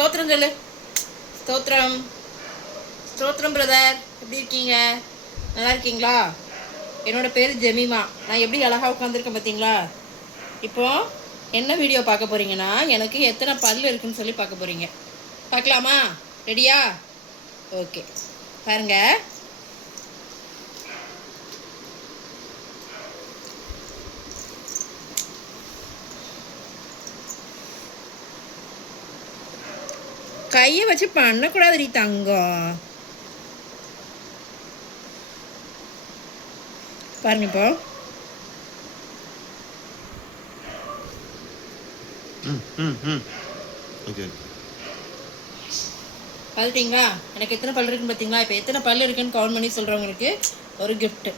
ஸ்தோத்திரம் சொல்லு. ஸ்தோத்திரம். ஸ்தோத்திரம் பிரதர். எப்படி இருக்கீங்க? நல்லா இருக்கீங்களா? என்னோடய பேர் ஜெமிமா. நான் எப்படி அழகாக உட்காந்துருக்கேன் பார்த்தீங்களா? இப்போது என்ன வீடியோ பார்க்க போகிறீங்கன்னா, எனக்கு எத்தனை பல் இருக்குன்னு சொல்லி பார்க்க போகிறீங்க. பார்க்கலாமா? ரெடியா? ஓகே, பாருங்க. கையை வச்சு பண்ணக்கூடாதுடி தங்கம். பாருங்க இப்போ. பார்த்துட்டிங்களா? எனக்கு எத்தனை பல் இருக்குன்னு பார்த்தீங்களா? இப்போ எத்தனை பல் இருக்குன்னு கவுண்ட் பண்ணி சொல்கிறவங்களுக்கு ஒரு கிஃப்ட்டு.